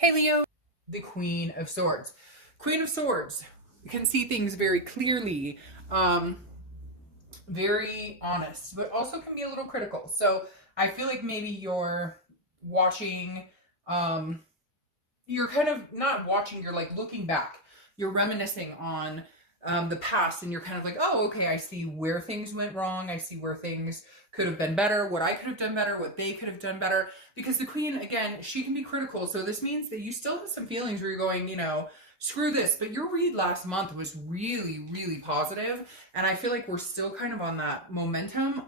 Hey Leo, the Queen of Swords. Queen of Swords can see things very clearly, very honest, but also can be a little critical. So I feel like maybe you're watching, um, you're kind of not watching, you're like looking back, you're reminiscing on the past, and you're kind of like, oh, okay, I see where things went wrong. I see where things could have been better, what I could have done better, what they could have done better. Because the queen, again, she can be critical. So this means that you still have some feelings where you're going, screw this. But your read last month was really, really positive, and I feel like we're still kind of on that momentum.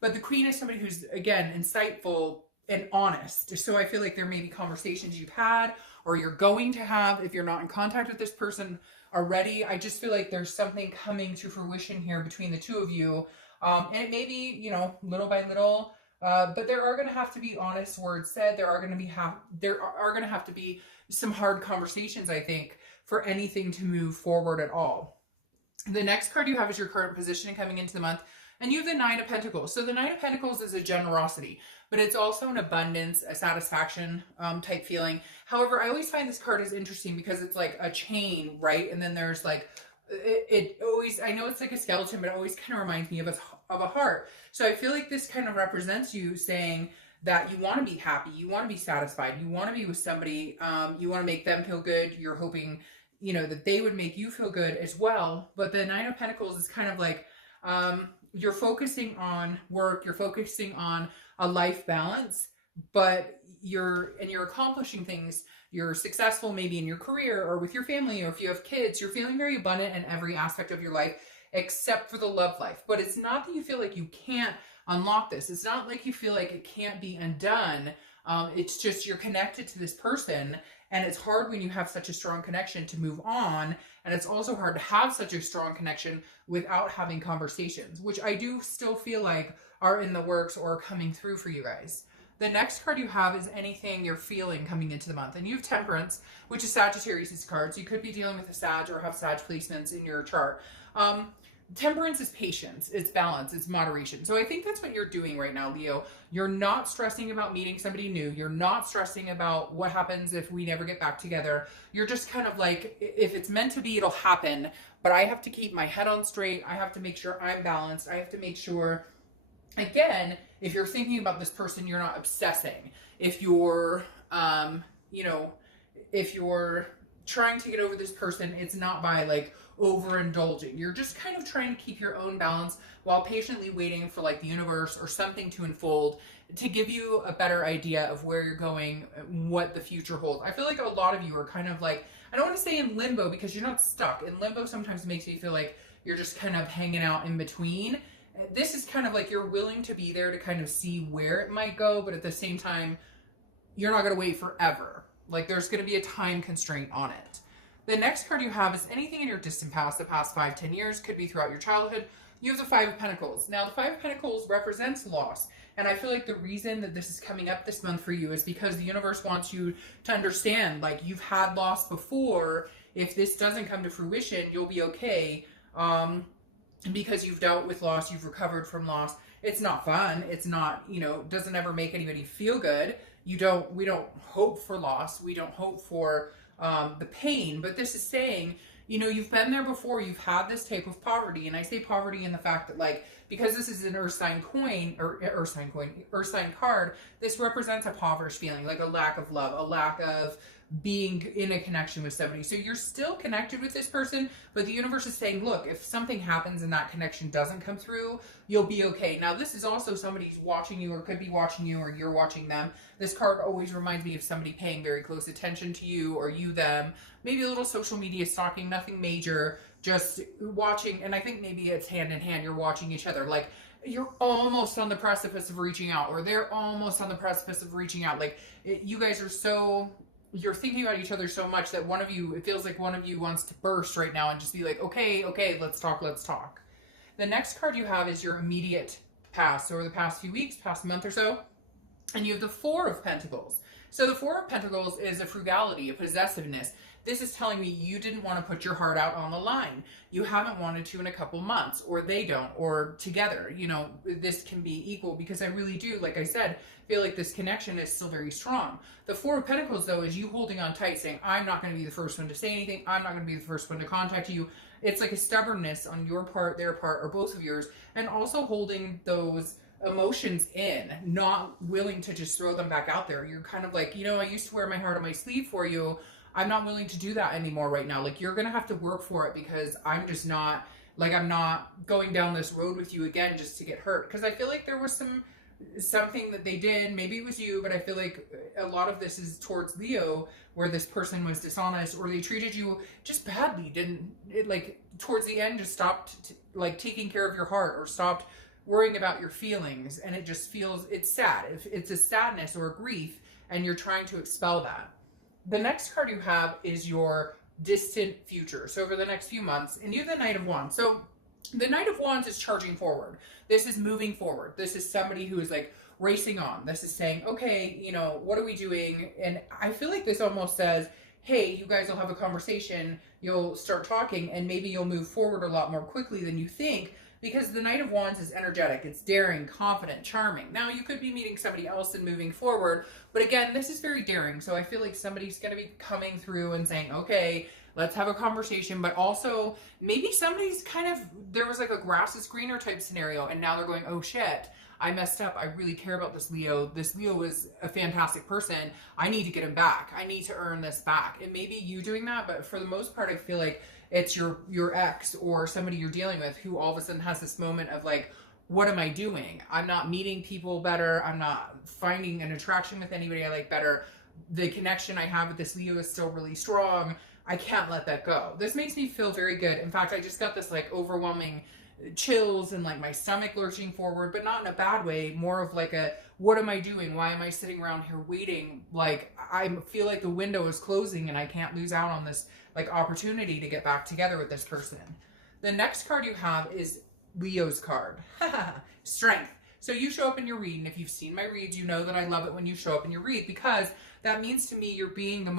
But the queen is somebody who's, again, insightful and honest. So I feel like there may be conversations you've had or you're going to have if you're not in contact with this person already. I just feel like there's something coming to fruition here between the two of you. And it may be, little by little, but there are going to have to be honest words said. There are going to have to be some hard conversations, I think, for anything to move forward at all. The next card you have is your current position coming into the month. And you have the Nine of Pentacles. So the Nine of Pentacles is a generosity, but it's also an abundance, a satisfaction type feeling. However, I always find this card is interesting because it's like a chain, right? And then there's like, it always, I know it's like a skeleton, but it always kind of reminds me of a heart. So I feel like this kind of represents you saying that you want to be happy, you want to be satisfied, you want to be with somebody, you want to make them feel good. You're hoping, that they would make you feel good as well. But the Nine of Pentacles is kind of like, you're focusing on work, you're focusing on a life balance, but you're accomplishing things. You're successful maybe in your career or with your family, or if you have kids, you're feeling very abundant in every aspect of your life except for the love life. But it's not that you feel like you can't unlock this. It's not like you feel like it can't be undone. It's just you're connected to this person, and it's hard when you have such a strong connection to move on. And it's also hard to have such a strong connection without having conversations, which I do still feel like are in the works or coming through for you guys. The next card you have is anything you're feeling coming into the month. And you have Temperance, which is Sagittarius' card. So you could be dealing with a Sag or have Sag placements in your chart. Temperance is patience, it's balance, it's moderation. So I think that's what you're doing right now, Leo. You're not stressing about meeting somebody new. You're not stressing about what happens if we never get back together. You're just kind of like, if it's meant to be, it'll happen. But I have to keep my head on straight. I have to make sure I'm balanced. I have to make sure, again, if you're thinking about this person, you're not obsessing. If you're, if you're trying to get over this person, it's not by like overindulging. You're just kind of trying to keep your own balance while patiently waiting for like the universe or something to unfold to give you a better idea of where you're going, what the future holds. I feel like a lot of you are kind of like, I don't want to say in limbo because you're not stuck. In limbo sometimes makes me feel like you're just kind of hanging out in between. This is kind of like you're willing to be there to kind of see where it might go, but at the same time, you're not going to wait forever. Like there's going to be a time constraint on it. The next card you have is anything in your distant past, the past 5-10 years, could be throughout your childhood. You have the Five of Pentacles. Now, the Five of Pentacles represents loss. And I feel like the reason that this is coming up this month for you is because the universe wants you to understand, like, you've had loss before. If this doesn't come to fruition, you'll be okay. Because you've dealt with loss, you've recovered from loss. It's not fun. It's not, doesn't ever make anybody feel good. We don't hope for loss. We don't hope for the pain, but this is saying, you've been there before. You've had this type of poverty, and I say poverty in the fact that, like, because this is an earth sign card, this represents a impoverished feeling, like a lack of love, a lack of being in a connection with somebody. So you're still connected with this person, but the universe is saying, look, if something happens and that connection doesn't come through, you'll be okay. Now, this is also somebody who's watching you or could be watching you or you're watching them. This card always reminds me of somebody paying very close attention to you or you them. Maybe a little social media stalking, nothing major, just watching. And I think maybe it's hand in hand. You're watching each other. Like, you're almost on the precipice of reaching out, or they're almost on the precipice of reaching out. Like, you guys are so... You're thinking about each other so much that it feels like one of you wants to burst right now and just be like, okay, let's talk. The next card you have is your immediate past, or the past few weeks, past month or so. And you have the Four of Pentacles. So the Four of Pentacles is a frugality, a possessiveness. This is telling me you didn't want to put your heart out on the line. You haven't wanted to in a couple months, or they don't, or together. You know, this can be equal, because I really do, like I said, feel like this connection is still very strong. The Four of Pentacles, though, is you holding on tight, saying, I'm not going to be the first one to say anything. I'm not going to be the first one to contact you. It's like a stubbornness on your part, their part, or both of yours, and also holding those emotions in, not willing to just throw them back out there. You're kind of like, you know, I used to wear my heart on my sleeve for you. I'm not willing to do that anymore right now. Like, you're going to have to work for it, because I'm just not, like, I'm not going down this road with you again just to get hurt. Because I feel like there was something that they did, maybe it was you, but I feel like a lot of this is towards Leo, where this person was dishonest, or they treated you just badly, like, towards the end, just stopped, like, taking care of your heart, or stopped worrying about your feelings, and it just feels, it's sad. If it's a sadness or a grief, and you're trying to expel that. The next card you have is your distant future. So over the next few months, and you have the Knight of Wands. So the Knight of Wands is charging forward. This is moving forward. This is somebody who is like racing on. This is saying, okay, you know, what are we doing? And I feel like this almost says, hey, you guys will have a conversation, you'll start talking, and maybe you'll move forward a lot more quickly than you think. Because the Knight of Wands is energetic, it's daring, confident, charming. Now, you could be meeting somebody else and moving forward, but again, this is very daring. So I feel like somebody's going to be coming through and saying, okay, let's have a conversation. But also, maybe somebody's kind of, there was like a grass is greener type scenario, and now they're going, oh shit, I messed up. I really care about this Leo. This Leo is a fantastic person. I need to get him back. I need to earn this back. And maybe you doing that, but for the most part, I feel like it's your ex or somebody you're dealing with who all of a sudden has this moment of like, what am I doing? I'm not meeting people better. I'm not finding an attraction with anybody I like better. The connection I have with this Leo is still really strong. I can't let that go. This makes me feel very good. In fact, I just got this like overwhelming chills and like my stomach lurching forward, but not in a bad way, more of like a, what am I doing? Why am I sitting around here waiting? Like, I feel like the window is closing and I can't lose out on this like opportunity to get back together with this person. The next card you have is Leo's card. Strength. So you show up in your read, and if you've seen my reads, you know that I love it when you show up in your read, because that means to me you're being the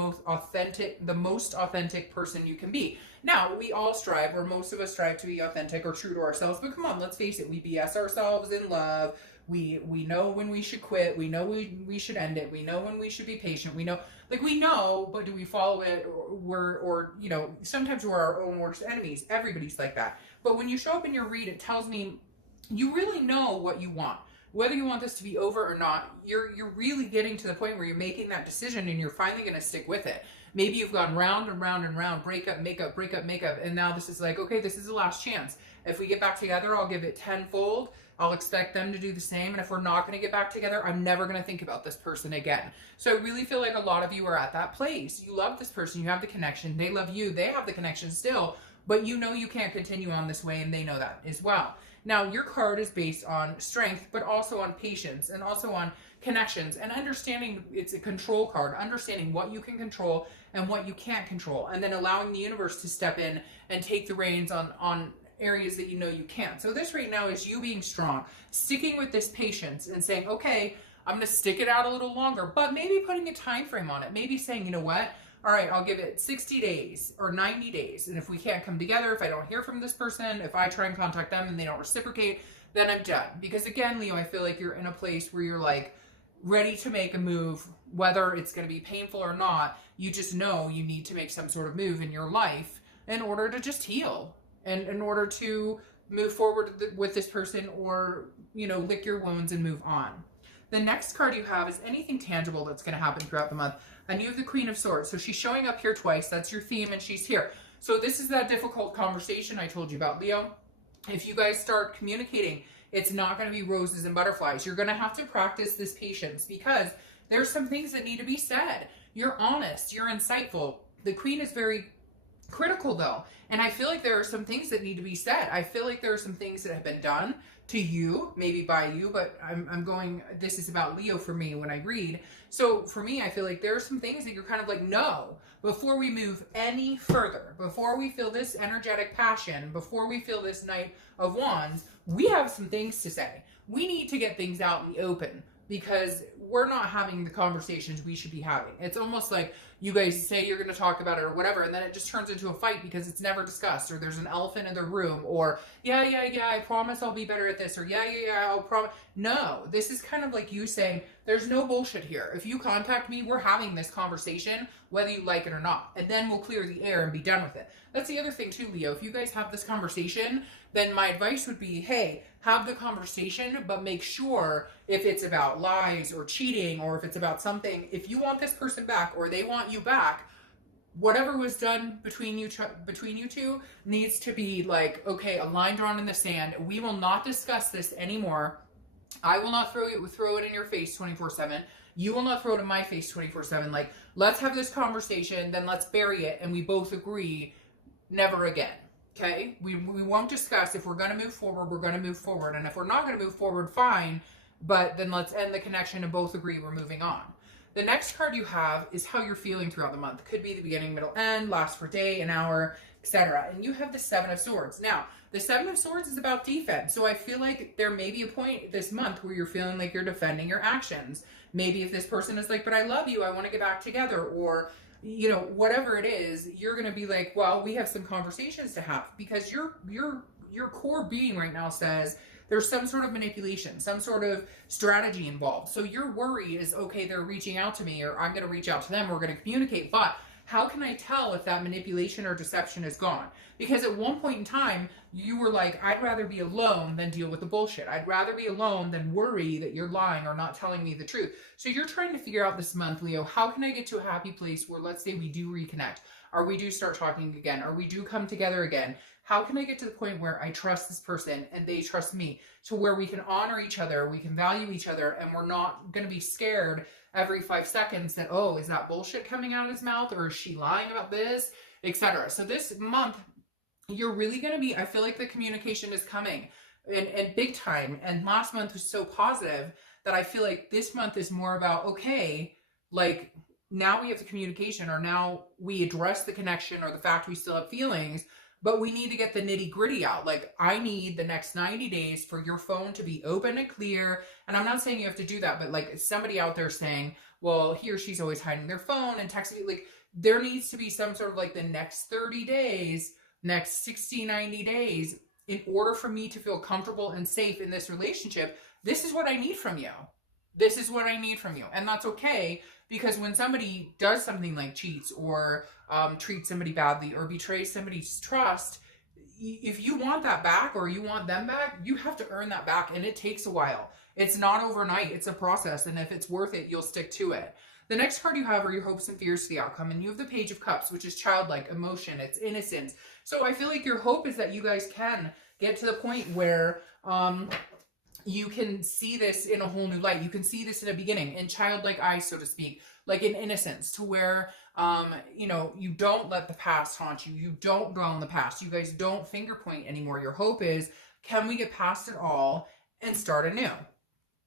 most authentic person you can be. Now, we all strive, or most of us strive to be authentic or true to ourselves, but come on, let's face it, we BS ourselves in love. We know when we should quit. We know we should end it. We know when we should be patient. We know, but do we follow it? Or you know, sometimes we're our own worst enemies. Everybody's like that. But when you show up in your read, it tells me you really know what you want. Whether you want this to be over or not, you're really getting to the point where you're making that decision, and you're finally going to stick with it. Maybe you've gone round and round and round, breakup, makeup, breakup, makeup, and now this is like, okay, this is the last chance. If we get back together, I'll give it tenfold. I'll expect them to do the same. And if we're not going to get back together, I'm never going to think about this person again. So I really feel like a lot of you are at that place. You love this person. You have the connection. They love you. They have the connection still. But you know you can't continue on this way, and they know that as well. Now, your card is based on strength, but also on patience, and also on connections, and understanding. It's a control card, understanding what you can control and what you can't control, and then allowing the universe to step in and take the reins on areas that you know you can't. So this right now is you being strong, sticking with this patience and saying, okay, I'm going to stick it out a little longer, but maybe putting a time frame on it. Maybe saying, you know what? All right, I'll give it 60 days or 90 days. And if we can't come together, if I don't hear from this person, if I try and contact them and they don't reciprocate, then I'm done. Because again, Leo, I feel like you're in a place where you're like ready to make a move, whether it's going to be painful or not. You just know you need to make some sort of move in your life in order to just heal, and in order to move forward with this person, or, you know, lick your wounds and move on. The next card you have is anything tangible that's going to happen throughout the month. And you have the Queen of Swords. So she's showing up here twice. That's your theme, and she's here. So this is that difficult conversation I told you about, Leo. If you guys start communicating, it's not going to be roses and butterflies. You're going to have to practice this patience, because there's some things that need to be said. You're honest. You're insightful. The Queen is very critical, though. And I feel like there are some things that need to be said. I feel like there are some things that have been done to you, maybe by you, but I'm going, this is about Leo for me when I read. So for me, I feel like there are some things that you're kind of like, no, before we move any further, before we feel this energetic passion, before we feel this Knight of Wands, we have some things to say. We need to get things out in the open because we're not having the conversations we should be having. It's almost like you guys say you're going to talk about it or whatever, and then it just turns into a fight because it's never discussed, or there's an elephant in the room, or yeah, I promise I'll be better at this, or yeah, I'll promise. No, this is kind of like you saying, there's no bullshit here. If you contact me, we're having this conversation, whether you like it or not, and then we'll clear the air and be done with it. That's the other thing too, Leo. If you guys have this conversation, then my advice would be, hey, have the conversation, but make sure if it's about lies or cheating, or if it's about something, if you want this person back or they want you back, whatever was done between you two needs to be like, okay, a line drawn in the sand. We will not discuss this anymore. I will not throw it in your face 24/7. You will not throw it in my face 24/7. Like, let's have this conversation, then let's bury it, and we both agree never again. Okay? We won't discuss. If we're going to move forward, we're going to move forward. And if we're not going to move forward, fine. But then let's end the connection and both agree we're moving on. The next card you have is how you're feeling throughout the month. Could be the beginning, middle, end, last for a day, an hour, etc. And you have the Seven of Swords. Now, the Seven of Swords is about defense. So I feel like there may be a point this month where you're feeling like you're defending your actions. Maybe if this person is like, but I love you, I want to get back together, or you know, whatever it is, you're going to be like, well, we have some conversations to have, because your core being right now says there's some sort of manipulation, some sort of strategy involved. So your worry is, okay, they're reaching out to me, or I'm going to reach out to them, we're going to communicate, but how can I tell if that manipulation or deception is gone? Because at one point in time, you were like, I'd rather be alone than deal with the bullshit. I'd rather be alone than worry that you're lying or not telling me the truth. So you're trying to figure out this month, Leo, how can I get to a happy place where, let's say we do reconnect, or we do start talking again, or we do come together again? How can I get to the point where I trust this person and they trust me, to where we can honor each other, we can value each other, and we're not going to be scared every 5 seconds that, oh, is that bullshit coming out of his mouth, or is she lying about this, etc. So this month, you're really going to be, I feel like the communication is coming and big time. And last month was so positive that I feel like this month is more about, okay, like now we have the communication, or now we address the connection or the fact we still have feelings, but we need to get the nitty gritty out. Like, I need the next 90 days for your phone to be open and clear. And I'm not saying you have to do that, but like somebody out there saying, well, he or she's always hiding their phone and texting, like there needs to be some sort of like the next 30 days, next 60, 90 days, in order for me to feel comfortable and safe in this relationship. This is what I need from you. This is what I need from you. And that's okay, because when somebody does something like cheats, or treats somebody badly, or betrays somebody's trust, if you want that back, or you want them back, you have to earn that back, and it takes a while. It's not overnight. It's a process, and if it's worth it, you'll stick to it. The next card you have are your hopes and fears for the outcome, and you have the Page of Cups, which is childlike emotion. It's innocence. So I feel like your hope is that you guys can get to the point where you can see this in a whole new light. You can see this in a beginning, in childlike eyes, so to speak, like in innocence, to where, you know, you don't let the past haunt you. You don't dwell on the past. You guys don't finger point anymore. Your hope is, can we get past it all and start anew?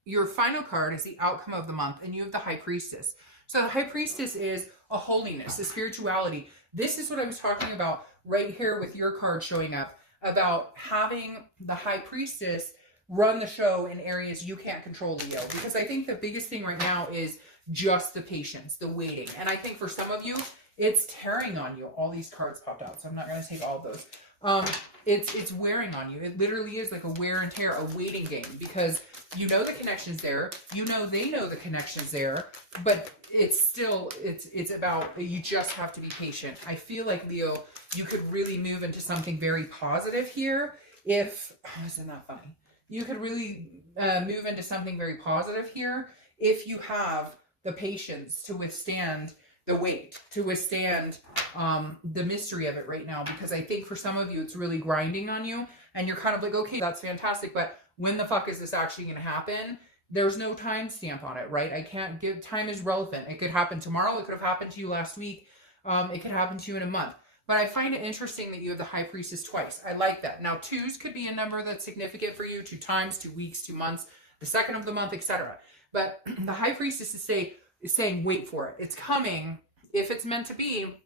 Your final card is the outcome of the month, and you have the High Priestess. So the High Priestess is a holiness, a spirituality. This is what I was talking about right here with your card showing up, about having the High Priestess run the show in areas you can't control, Leo. Because I think the biggest thing right now is just the patience, the waiting. And I think for some of you, it's tearing on you. All these cards popped out, so I'm not going to take all of those. It's wearing on you. It literally is like a wear and tear, a waiting game, because you know the connection's there. You know they know the connection's there, but it's still, it's about, you just have to be patient. I feel like, Leo, you could really move into something very positive here if, oh, isn't that funny? You could really move into something very positive here if you have the patience to withstand the wait, to withstand the mystery of it right now. Because I think for some of you, it's really grinding on you, and you're kind of like, okay, that's fantastic, but when the fuck is this actually going to happen? There's no time stamp on it, right? I can't give, time is relevant. It could happen tomorrow. It could have happened to you last week. It could happen to you in a month. But I find it interesting that you have the High Priestess twice. I like that. Now, 2s could be a number that's significant for you. 2 times, 2 weeks, 2 months, the second of the month, etc. But the High Priestess is saying, wait for it. It's coming. If it's meant to be,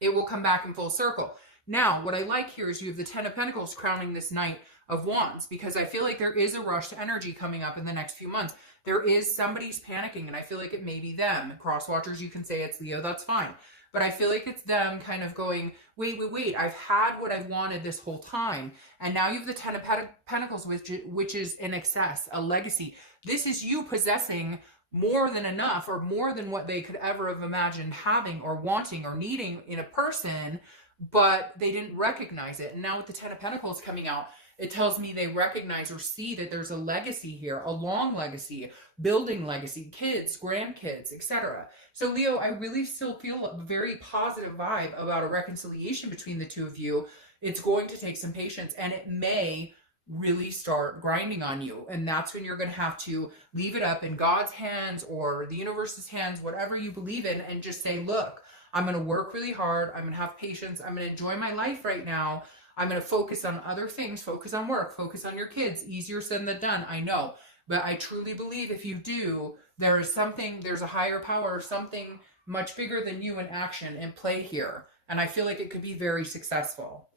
it will come back in full circle. Now, what I like here is you have the 10 of Pentacles crowning this Knight of Wands, because I feel like there is a rush to energy coming up in the next few months. There is somebody's panicking, and I feel like it may be them. Cross watchers, you can say it's Leo, that's fine. But I feel like it's them kind of going, wait, I've had what I've wanted this whole time. And now you have the Ten of Pentacles, which is an excess, a legacy. This is you possessing more than enough, or more than what they could ever have imagined having or wanting or needing in a person, but they didn't recognize it. And now with the Ten of Pentacles coming out, it tells me they recognize or see that there's a legacy here, a long legacy, building legacy, kids, grandkids, etc. So Leo, I really still feel a very positive vibe about a reconciliation between the two of you. It's going to take some patience, and it may really start grinding on you. And that's when you're going to have to leave it up in God's hands or the universe's hands, whatever you believe in, and just say, look, I'm going to work really hard. I'm going to have patience. I'm going to enjoy my life right now. I'm going to focus on other things, focus on work, focus on your kids. Easier said than done, I know. But I truly believe if you do, there is something, there's a higher power, something much bigger than you in action and play here. And I feel like it could be very successful.